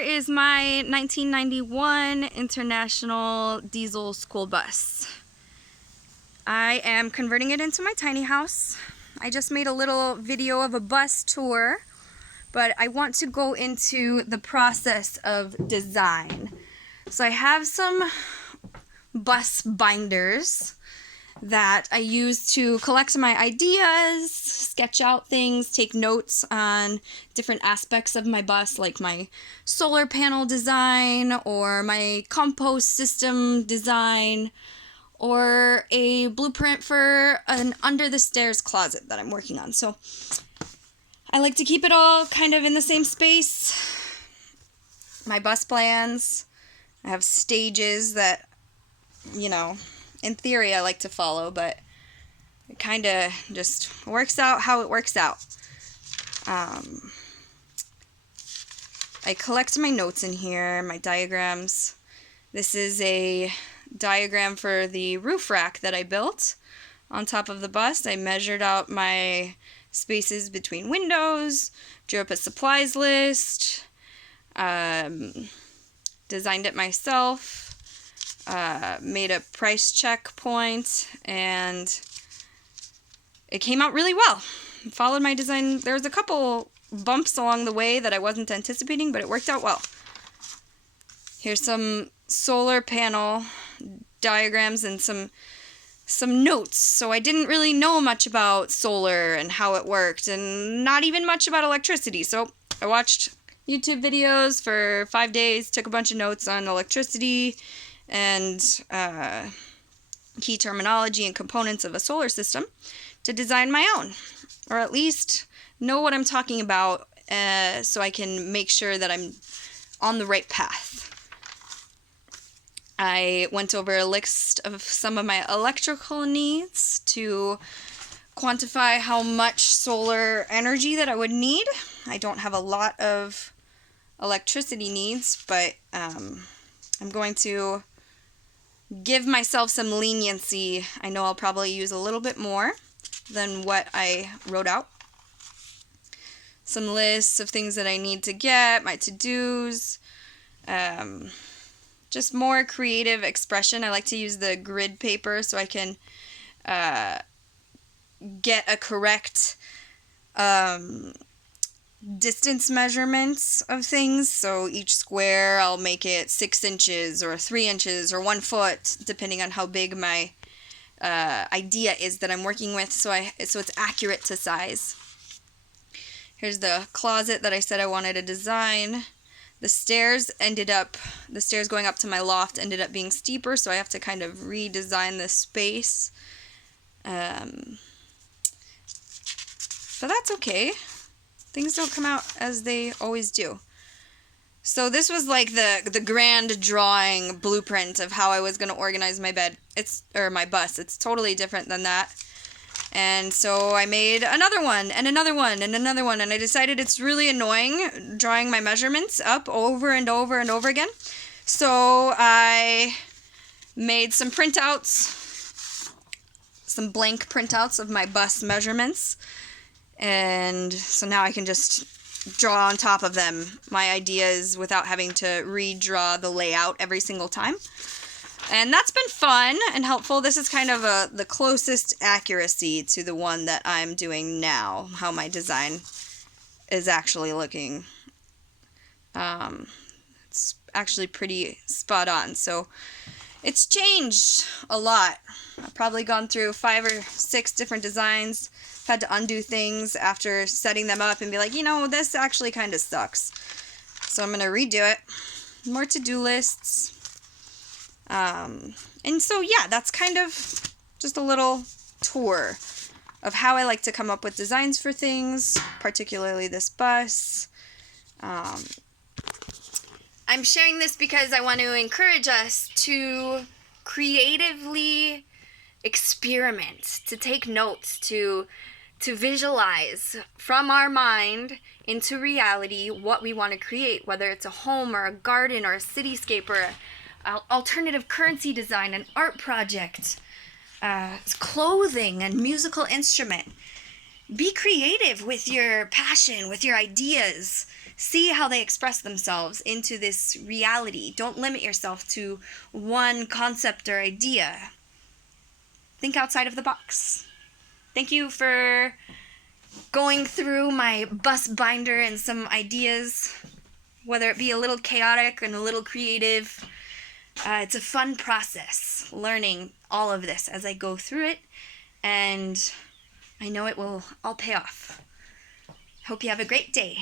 is my 1991 International Diesel School Bus. I am converting it into my tiny house. I just made a little video of a bus tour, but I want to go into the process of design. So I have some bus binders that I use to collect my ideas, sketch out things, take notes on different aspects of my bus, like my solar panel design or my compost system design, or a blueprint for an under the stairs closet that I'm working on. So I like to keep it all kind of in the same space. My bus plans, I have stages that, in theory I like to follow, but it kind of just works out how it works out. I collect my notes in here, my diagrams. This is a diagram for the roof rack that I built on top of the bus. I measured out my spaces between windows, drew up a supplies list, designed it myself, made a price check point, and it came out really well. Followed my design. There was a couple bumps along the way that I wasn't anticipating, but it worked out well. Here's some solar panel diagrams and some notes. So I didn't really know much about solar and how it worked, and not even much about electricity. So I watched YouTube videos for 5 days, took a bunch of notes on electricity and key terminology and components of a solar system to design my own, or at least know what I'm talking about, so I can make sure that I'm on the right path. I went over a list of some of my electrical needs to quantify how much solar energy that I would need. I don't have a lot of electricity needs, but I'm going to give myself some leniency. I know I'll probably use a little bit more than what I wrote out. Some lists of things that I need to get, my to-dos, just more creative expression. I like to use the grid paper so I can get a correct distance measurements of things. So each square, I'll make it 6 inches or 3 inches or 1 foot, depending on how big my idea is that I'm working with, so it's accurate to size. Here's the closet that I said I wanted to design. The stairs going up to my loft ended up being steeper, so I have to kind of redesign the space. But that's okay. Things don't come out as they always do. So this was like the grand drawing blueprint of how I was going to organize my my bus. It's totally different than that. And so I made another one, and another one, and another one, and I decided it's really annoying drawing my measurements up over and over and over again. So I made some printouts, some blank printouts of my bus measurements, and so now I can just draw on top of them my ideas without having to redraw the layout every single time. And that's been fun and helpful. This is kind of the closest accuracy to the one that I'm doing now, how my design is actually looking. It's actually pretty spot on. So it's changed a lot. I've probably gone through 5 or 6 different designs. I've had to undo things after setting them up and be like, this actually kind of sucks. So I'm going to redo it. More to-do lists. And so, yeah, that's kind of just a little tour of how I like to come up with designs for things, particularly this bus. I'm sharing this because I want to encourage us to creatively experiment, to take notes, to visualize from our mind into reality what we want to create, whether it's a home or a garden or a cityscape or alternative currency design, an art project, clothing, and musical instrument. Be creative with your passion, with your ideas. See how they express themselves into this reality. Don't limit yourself to one concept or idea. Think outside of the box. Thank you for going through my bus binder and some ideas, whether it be a little chaotic and a little creative. It's a fun process, learning all of this as I go through it, and I know it will all pay off. Hope you have a great day.